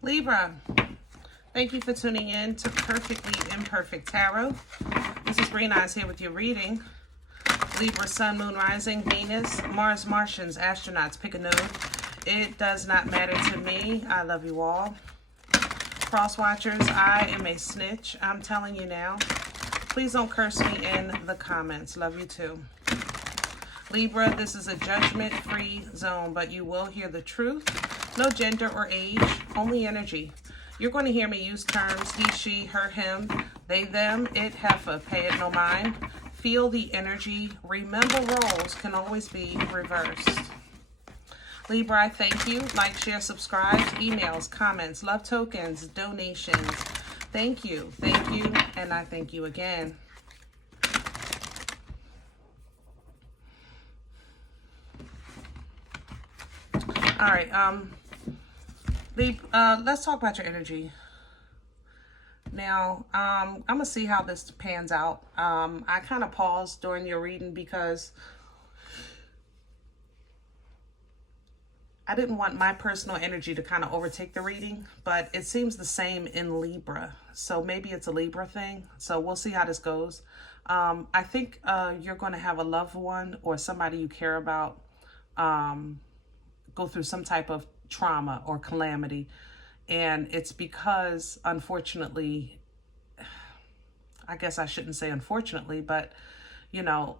Libra, thank you for tuning in to Perfectly Imperfect Tarot. This is Green Eyes here with your reading. Libra, Sun, Moon, Rising, Venus, Mars, Martians, astronauts, pick a node. It does not matter to me. I love you all. Cross watchers, I am a snitch. I'm telling you now. Please don't curse me in the comments. Love you too. Libra, this is a judgment-free zone, but you will hear the truth. No gender or age, only energy. You're going to hear me use terms he, she, her, him, they, them, it, heifer, pay it no mind. Feel the energy. Remember, roles can always be reversed. Libra, I thank you. Like, share, subscribe, emails, comments, love tokens, donations. Thank you, and I thank you again. All right, let's talk about your energy. Now, I'm going to see how this pans out. I kind of paused during your reading because I didn't want my personal energy to kind of overtake the reading, but it seems the same in Libra. So maybe it's a Libra thing. So we'll see how this goes. I think you're going to have a loved one or somebody you care about go through some type of trauma or calamity. And it's because, unfortunately, I guess I shouldn't say unfortunately, but, you know,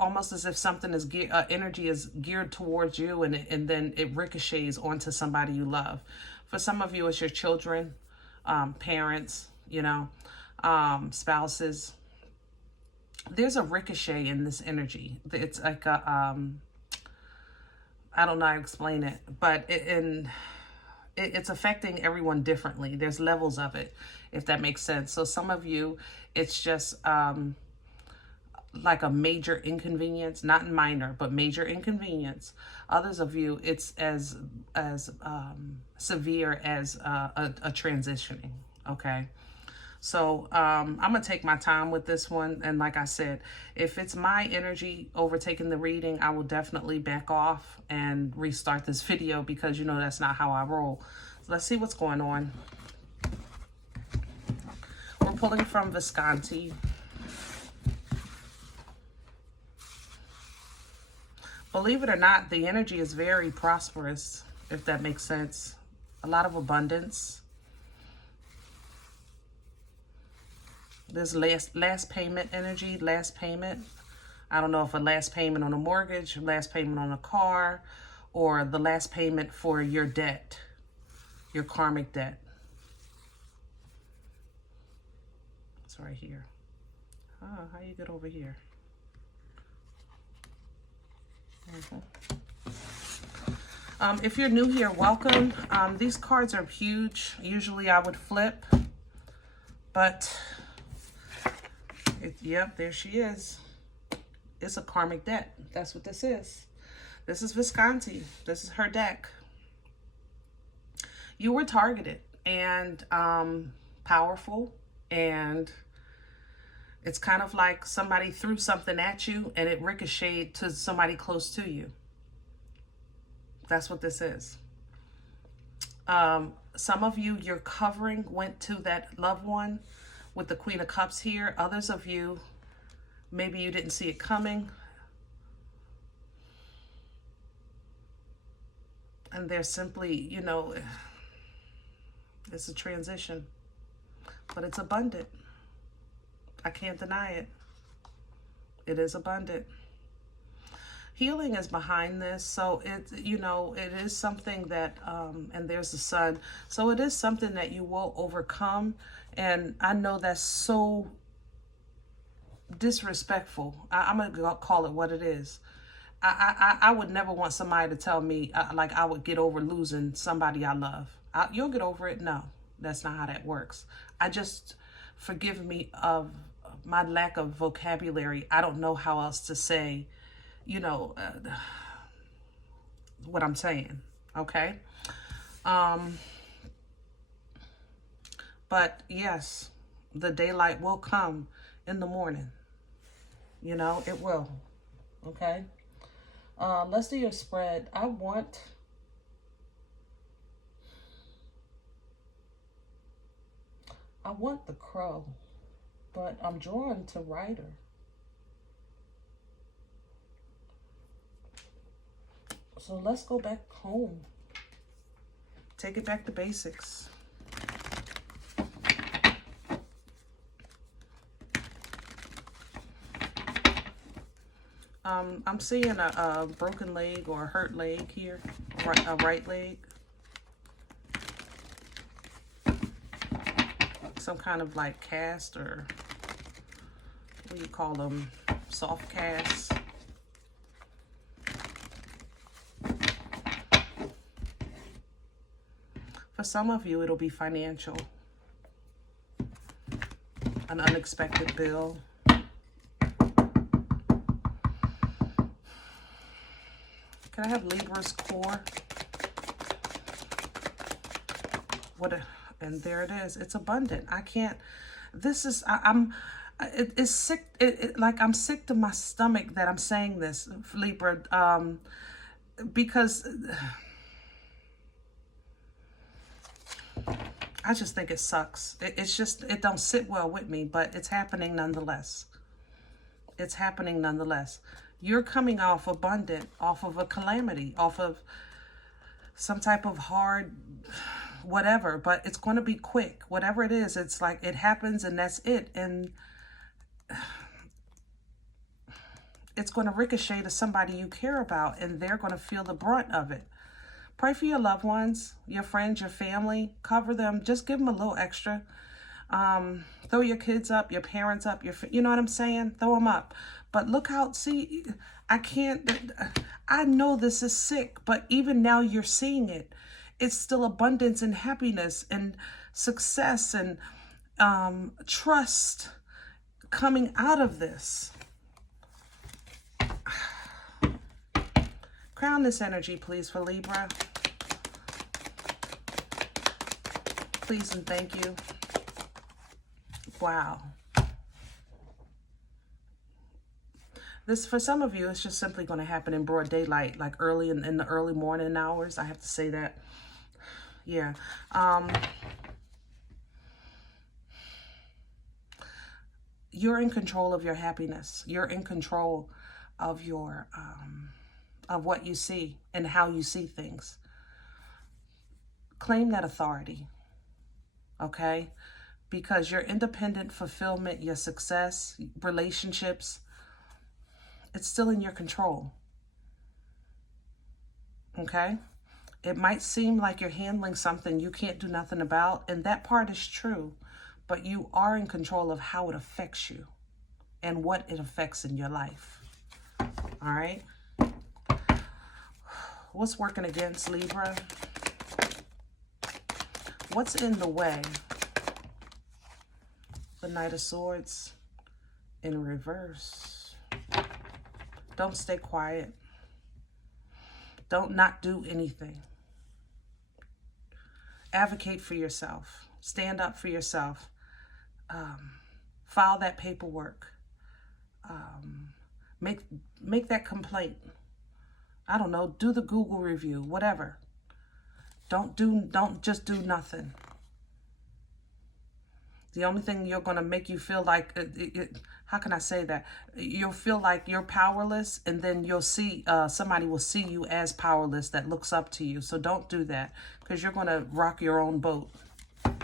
almost as if something is energy is geared towards you, and then it ricochets onto somebody you love. For some of you, it's your children, parents, you know, spouses. There's a ricochet in this energy. It's like a, I don't know how to explain it, but it's affecting everyone differently. There's levels of it, if that makes sense. So some of you, it's just like a major inconvenience, not minor, but major inconvenience. Others of you, it's as severe as a transitioning, okay? So I'm going to take my time with this one. And like I said, if it's my energy overtaking the reading, I will definitely back off and restart this video because, you know, that's not how I roll. So let's see what's going on. We're pulling from Visconti. Believe it or not, the energy is very prosperous, if that makes sense. A lot of abundance. There's last payment energy, last payment. I don't know if a last payment on a mortgage, last payment on a car, or the last payment for your debt, your karmic debt. It's right here. Oh, how you get over here? If you're new here, welcome. These cards are huge. Usually I would flip, but yep, there she is. It's a karmic debt. That's what this is. This is Visconti. This is her deck. You were targeted and powerful, and it's kind of like somebody threw something at you and it ricocheted to somebody close to you. That's what this is. Some of you, your covering went to that loved one with the Queen of Cups here. Others of you, maybe you didn't see it coming. And they're simply, you know, it's a transition, but it's abundant. I can't deny it. It is abundant. Healing is behind this, so it, you know, it is something that, and there's the sun, so it is something that you will overcome. And I know that's so disrespectful. I'm gonna call it what it is. I would never want somebody to tell me like I would get over losing somebody I love. You'll get over it. No, that's not how that works. I just, forgive me of my lack of vocabulary. I don't know how else to say, you know, what I'm saying, okay? But yes, the daylight will come in the morning. You know, it will, okay? Let's do your spread. I want I want the Crow, but I'm drawn to Rider. So let's go back home. Take it back to basics. I'm seeing a broken leg or a hurt leg here, a right leg. Some kind of like cast, or what do you call them? Soft cast. For some of you, it'll be financial. An unexpected bill. Can I have Libra's core? And there it is. It's abundant. I can't. This is. It's sick. Like I'm sick to my stomach that I'm saying this, Libra. Because I just think it sucks. It's just, it don't sit well with me, but it's happening nonetheless. It's happening nonetheless. You're coming off abundant, off of a calamity, off of some type of hard whatever, but it's going to be quick. Whatever it is, it's like it happens and that's it. And it's going to ricochet to somebody you care about, and they're going to feel the brunt of it. Pray for your loved ones, your friends, your family. Cover them. Just give them a little extra. Throw your kids up, your parents up, you know what I'm saying? Throw them up. But look out, see, I know this is sick, but even now you're seeing it. It's still abundance and happiness and success and trust coming out of this. Crown this energy, please, for Libra. Please and thank you. Wow. This, for some of you, it's just simply going to happen in broad daylight, like early in the early morning hours. I have to say that. Yeah. You're in control of your happiness. You're in control of your, of what you see and how you see things. Claim that authority. Okay? Because your independent fulfillment, your success, relationships, it's still in your control. Okay? It might seem like you're handling something you can't do nothing about, and that part is true, but you are in control of how it affects you and what it affects in your life. All right? What's working against Libra? What's in the way? The Knight of Swords in reverse. Don't stay quiet. Don't not do anything. Advocate for yourself. Stand up for yourself. File that paperwork. Make that complaint. I don't know. Do the Google review. Whatever. Don't just do nothing. The only thing you're going to make you feel like, how can I say that? You'll feel like you're powerless, and then you'll see, somebody will see you as powerless that looks up to you. So don't do that, because you're going to rock your own boat,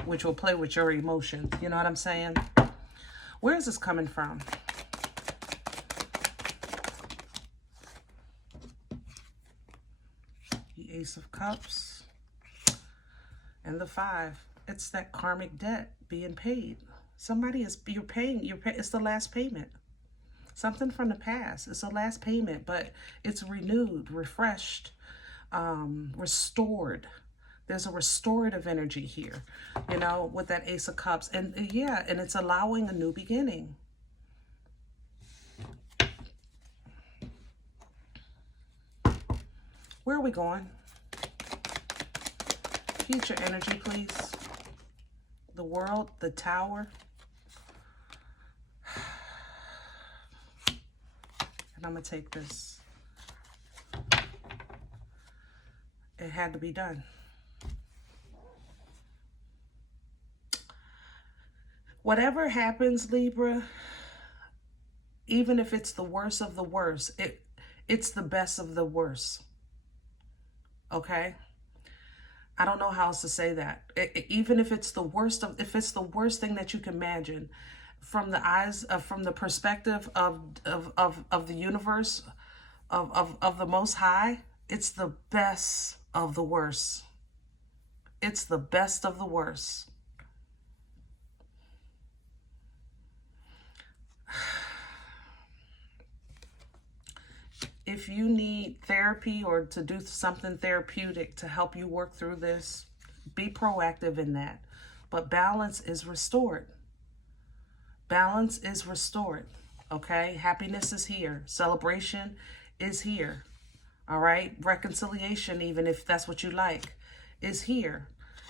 which will play with your emotions. You know what I'm saying? Where is this coming from? The Ace of Cups and the 5. It's that karmic debt being paid. Somebody is, you're paying, it's the last payment. Something from the past. It's the last payment, but it's renewed, refreshed, restored. There's a restorative energy here, you know, with that Ace of Cups. And yeah, and it's allowing a new beginning. Where are we going? Future energy, please. The World, the Tower. And I'm going to take this. It had to be done. Whatever happens, Libra, even if it's the worst of the worst, it's the best of the worst. Okay? I don't know how else to say that. Even if it's the worst of, if it's the worst thing that you can imagine, from the eyes of, from the perspective of the universe, of the Most High, it's the best of the worst. It's the best of the worst. If you need therapy or to do something therapeutic to help you work through this, be proactive in that. But balance is restored. Balance is restored. Okay? Happiness is here. Celebration is here. All right? Reconciliation, even if that's what you like, is here.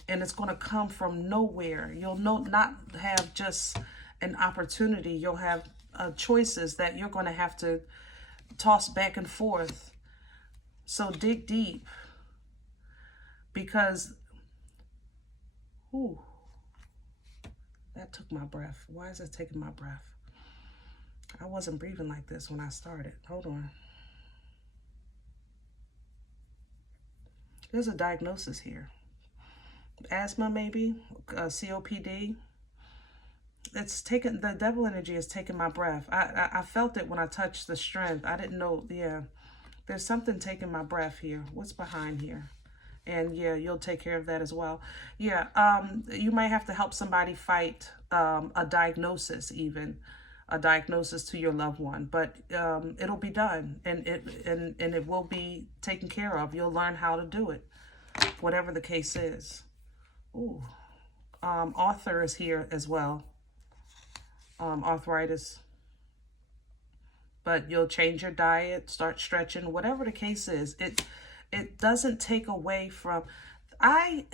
And it's going to come from nowhere. You'll not have just an opportunity. You'll have choices that you're going to have to toss back and forth. So dig deep, because that took my breath. Why is it taking my breath? I wasn't breathing like this when I started. Hold on. There's a diagnosis here. Asthma, maybe, COPD. It's taken, the devil energy is taking my breath. I felt it when I touched the strength. I didn't know, yeah. There's something taking my breath here. What's behind here? And yeah, you'll take care of that as well. Yeah, you might have to help somebody fight a diagnosis, even a diagnosis to your loved one. But it'll be done, and it will be taken care of. You'll learn how to do it, whatever the case is. Ooh, author is here as well. Arthritis, but you'll change your diet, start stretching, whatever the case is. It doesn't take away from, I'm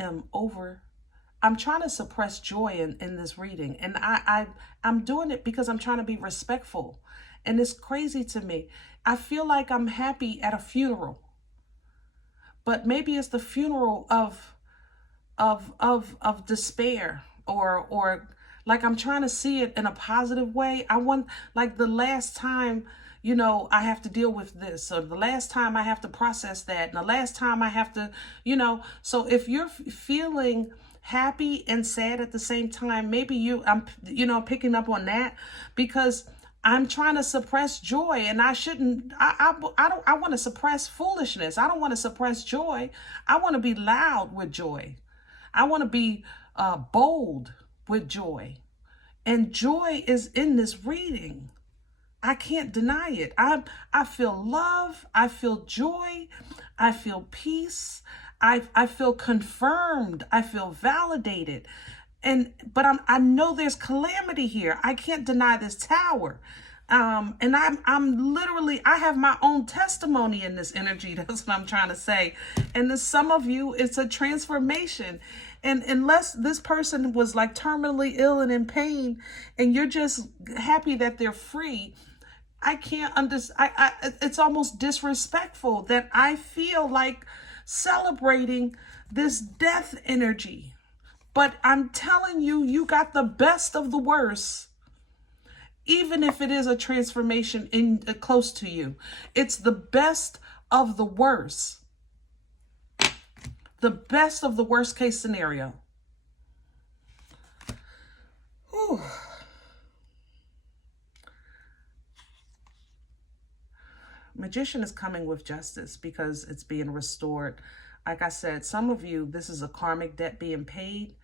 trying to suppress joy in this reading, and I'm doing it because I'm trying to be respectful, and it's crazy to me. I feel like I'm happy at a funeral, but maybe it's the funeral of despair, or like I'm trying to see it in a positive way. I want, like, the last time, you know, I have to deal with this, or the last time I have to process that, and the last time I have to, you know. So if you're feeling happy and sad at the same time, maybe I'm picking up on that, because I'm trying to suppress joy, and I shouldn't. I want to suppress foolishness. I don't want to suppress joy. I want to be loud with joy. I want to be bold with joy, and joy is in this reading. I can't deny it. I feel love. I feel joy. I feel peace. I feel confirmed. I feel validated. But I know there's calamity here. I can't deny this tower. And I'm literally, I have my own testimony in this energy. That's what I'm trying to say. And to some of you, it's a transformation. And unless this person was like terminally ill and in pain, and you're just happy that they're free, I can't understand. It's almost disrespectful that I feel like celebrating this death energy. But I'm telling you, you got the best of the worst. Even if it is a transformation in close to you, it's the best of the worst. The best of the worst case scenario. Whew. Magician is coming with justice because it's being restored. Like I said, some of you, this is a karmic debt being paid,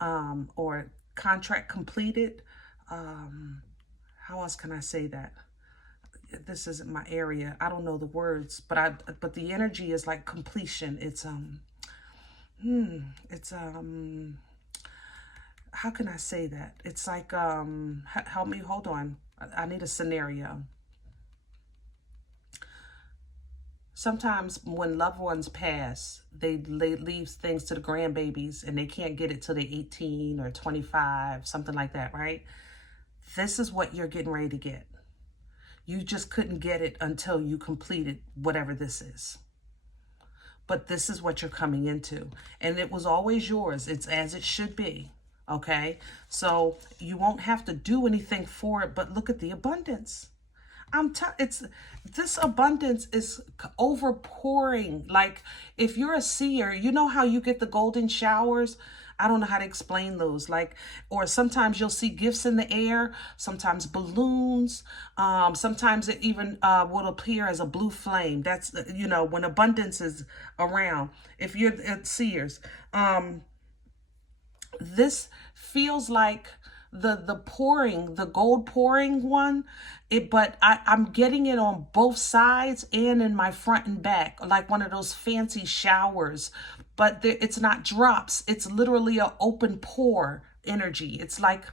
or contract completed. How else can I say that? This isn't my area. I don't know the words, but the energy is like completion. It's how can I say that? It's like, help me, hold on. I need a scenario. Sometimes when loved ones pass, they leave things to the grandbabies, and they can't get it till they're 18 or 25, something like that, right? This is what you're getting ready to get. You just couldn't get it until you completed whatever this is. But this is what you're coming into. And it was always yours. It's as it should be. Okay, so you won't have to do anything for it, but look at the abundance. This abundance is overpouring. Like, if you're a seer, you know how you get the golden showers. I don't know how to explain those. Like, or sometimes you'll see gifts in the air, sometimes balloons, sometimes it even will appear as a blue flame. That's, you know, when abundance is around. If you're seers, this feels like the pouring, the gold pouring one, but I'm getting it on both sides and in my front and back, like one of those fancy showers, but it's not drops. It's literally an open pour energy. It's like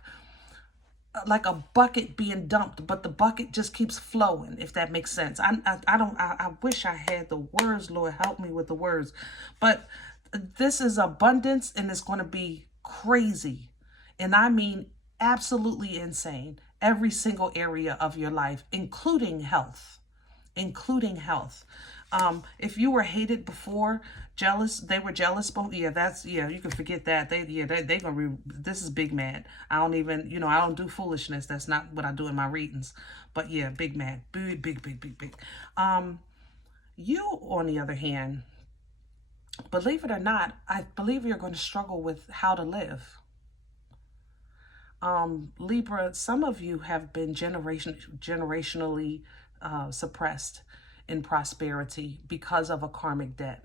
a bucket being dumped, but the bucket just keeps flowing, if that makes sense. I wish I had the words. Lord, help me with the words. But this is abundance, and it's going to be crazy. And I mean absolutely insane. Every single area of your life, including health. Including health. If you were hated before, jealous, they were jealous, but yeah, you can forget that. They gonna this is big mad. I don't even, I don't do foolishness. That's not what I do in my readings. But yeah, big mad. Big. You, on the other hand, believe it or not, I believe you're going to struggle with how to live. Libra, some of you have been generationally suppressed in prosperity because of a karmic debt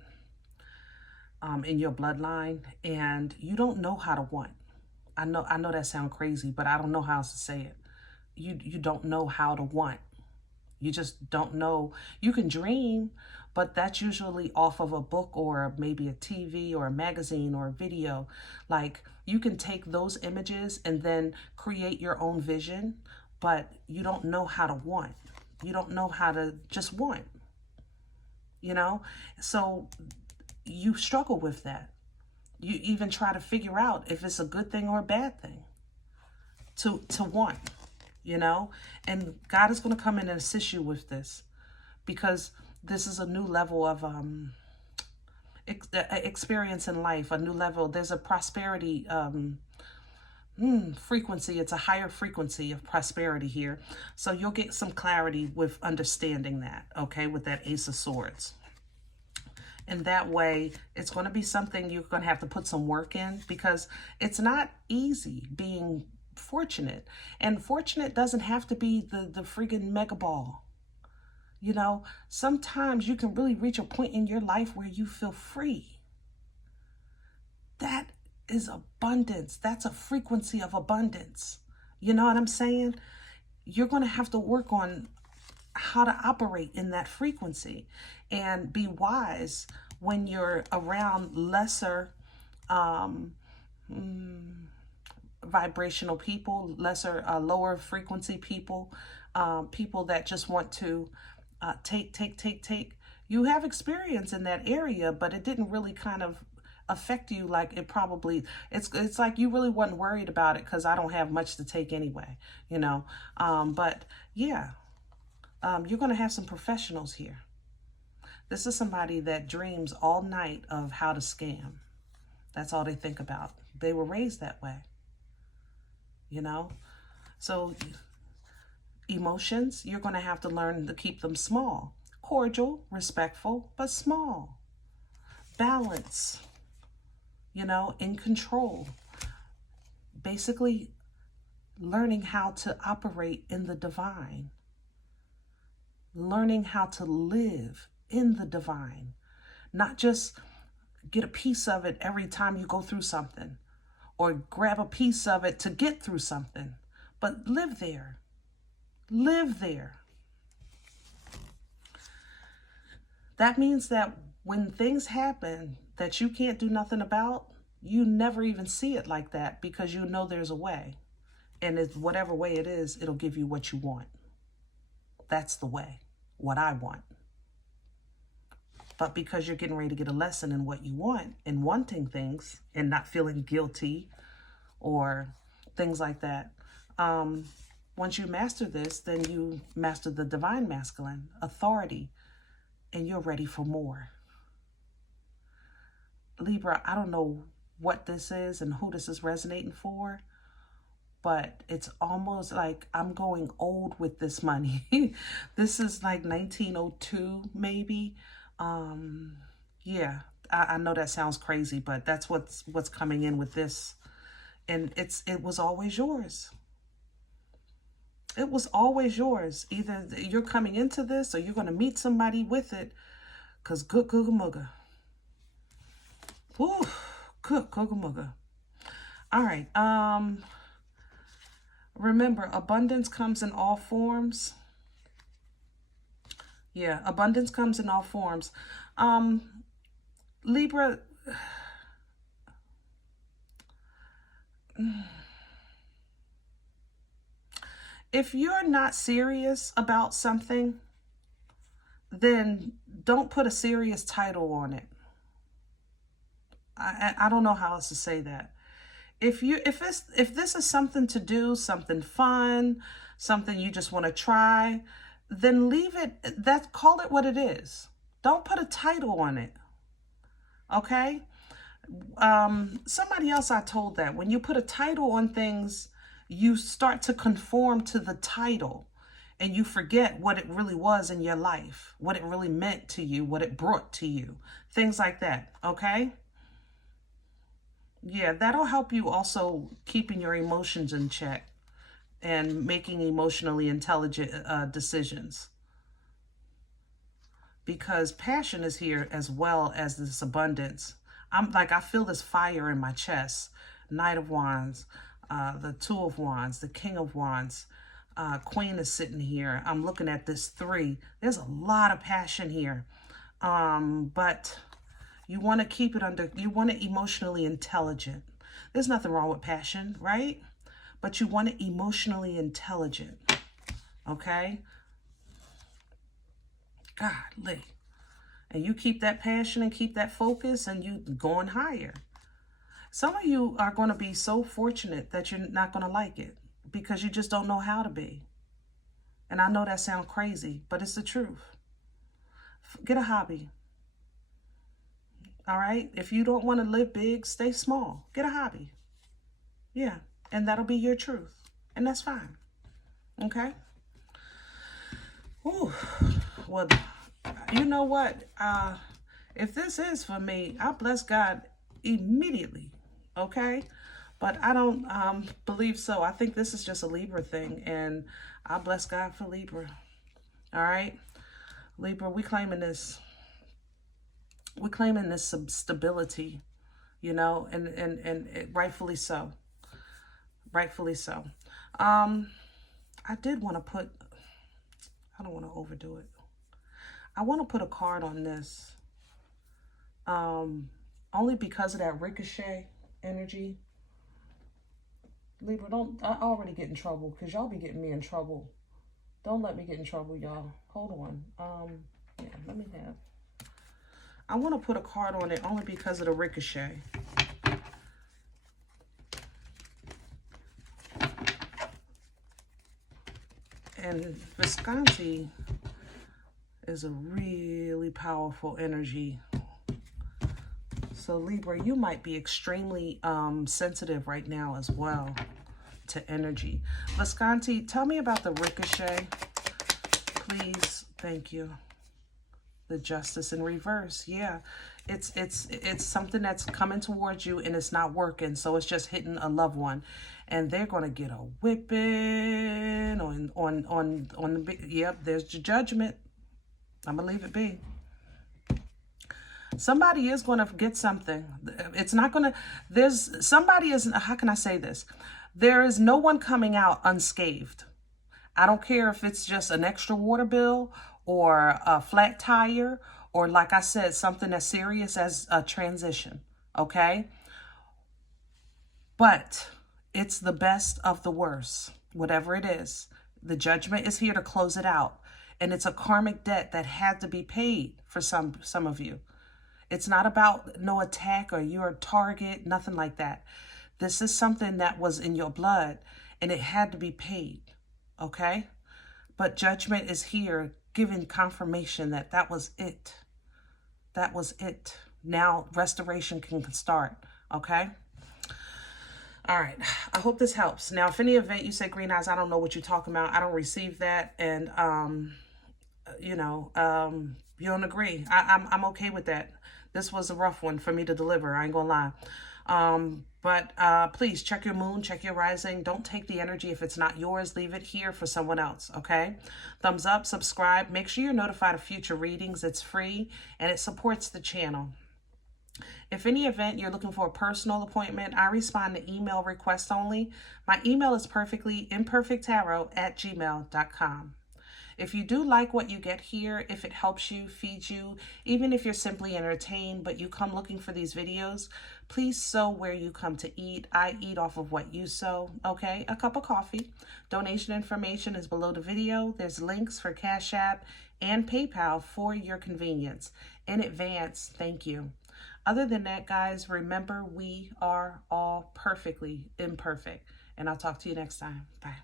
in your bloodline, and you don't know how to want. I know that sounds crazy, but I don't know how else to say it. You don't know how to want. You just don't know. You can dream, but that's usually off of a book or maybe a TV or a magazine or a video. Like, you can take those images and then create your own vision, but you don't know how to want. You don't know how to just want, So you struggle with that. You even try to figure out if it's a good thing or a bad thing to want. And God is going to come in and assist you with this, because this is a new level of experience in life, a new level. There's a prosperity frequency. It's a higher frequency of prosperity here. So you'll get some clarity with understanding that, okay, with that Ace of Swords. And that way, it's going to be something you're going to have to put some work in, because it's not easy being fortunate. And fortunate doesn't have to be the friggin' mega ball. Sometimes you can really reach a point in your life where you feel free. That is abundance. That's a frequency of abundance. You know what I'm saying? You're going to have to work on how to operate in that frequency and be wise when you're around lesser vibrational people, lower frequency people, people that just want to take. You have experience in that area, but it didn't really kind of affect you like it probably, it's like you really wasn't worried about it because I don't have much to take anyway, but yeah, you're going to have some professionals here. This is somebody that dreams all night of how to scam. That's all they think about. They were raised that way. So emotions, you're going to have to learn to keep them small. Cordial, respectful, but small. Balance, in control. Basically, learning how to operate in the divine. Learning how to live in the divine. Not just get a piece of it every time you go through something, or grab a piece of it to get through something, but live there. Live there. That means that when things happen that you can't do nothing about, you never even see it like that, because you know there's a way. And it's whatever way it is, it'll give you what you want. That's the way, what I want. But because you're getting ready to get a lesson in what you want and wanting things and not feeling guilty or things like that, once you master this, then you master the divine masculine authority, and you're ready for more. Libra, I don't know what this is and who this is resonating for. But it's almost like I'm going old with this money. This is like 1902, maybe. Yeah, I know that sounds crazy, but that's what's coming in with this. And it was always yours. It was always yours. Either you're coming into this or you're going to meet somebody with it. Because good googa mugga. Woo, good googa mugga. All right. Remember, abundance comes in all forms. Yeah, abundance comes in all forms. Libra, if you're not serious about something, then don't put a serious title on it. I don't know how else to say that. If this is something to do, something fun, something you just want to try, then leave it, call it what it is. Don't put a title on it. Okay? Somebody else I told that when you put a title on things, you start to conform to the title and you forget what it really was in your life, what it really meant to you, what it brought to you, things like that. Okay? Yeah, that'll help you also keeping your emotions in check and making emotionally intelligent decisions. Because passion is here as well as this abundance. I feel this fire in my chest. Knight of Wands, the Two of Wands, the King of Wands, Queen is sitting here. I'm looking at this 3. There's a lot of passion here. But you want to keep it under, you want it emotionally intelligent. There's nothing wrong with passion, right? But you want it emotionally intelligent, okay? Golly. And you keep that passion and keep that focus and you going higher. Some of you are going to be so fortunate that you're not going to like it because you just don't know how to be. And I know that sounds crazy, but it's the truth. Get a hobby. All right? If you don't want to live big, stay small. Get a hobby. Yeah. And that'll be your truth. And that's fine. Okay? Ooh. Well, you know what? If this is for me, I bless God immediately. Okay? But I don't believe so. I think this is just a Libra thing. And I bless God for Libra. All right? Libra, we claiming this. We're claiming this stability, you know, and it, rightfully so. Rightfully so. I did want to put, I don't want to overdo it. I want to put a card on this. Only because of that ricochet energy. Libra, I already get in trouble because y'all be getting me in trouble. Don't let me get in trouble, y'all. Hold on. Yeah, let me have. I want to put a card on it only because of the ricochet. And Visconti is a really powerful energy. So Libra, you might be extremely sensitive right now as well to energy. Visconti, tell me about the ricochet, please. Thank you. The Justice in reverse. Yeah, it's something that's coming towards you and it's not working, so it's just hitting a loved one, and they're gonna get a whipping on the. Yep, there's your judgment. I'm gonna leave it be. Somebody is gonna get something. It's not gonna. Somebody is. How can I say this? There is no one coming out unscathed. I don't care if it's just an extra water bill or a flat tire, or like I said, something as serious as a transition, okay? But it's the best of the worst, whatever it is. The judgment is here to close it out. And it's a karmic debt that had to be paid for some of you. It's not about no attack or you're a target, nothing like that. This is something that was in your blood and it had to be paid, okay? But judgment is here giving confirmation that was it. That was it. Now restoration can start Okay? All right. I hope this helps. Now, if any event you say, Green Eyes, I don't know what you're talking about, I don't receive that, and, you don't agree, I'm okay with that. This was a rough one for me to deliver. I ain't gonna lie. But please check your moon, check your rising. Don't take the energy if it's not yours. Leave it here for someone else, okay? Thumbs up, subscribe. Make sure you're notified of future readings. It's free, and it supports the channel. If any event you're looking for a personal appointment, I respond to email requests only. My email is perfectlyimperfecttarot@gmail.com. If you do like what you get here, if it helps you, feeds you, even if you're simply entertained, but you come looking for these videos, please sow where you come to eat. I eat off of what you sow, okay? A cup of coffee. Donation information is below the video. There's links for Cash App and PayPal for your convenience. In advance, thank you. Other than that, guys, remember we are all perfectly imperfect. And I'll talk to you next time. Bye.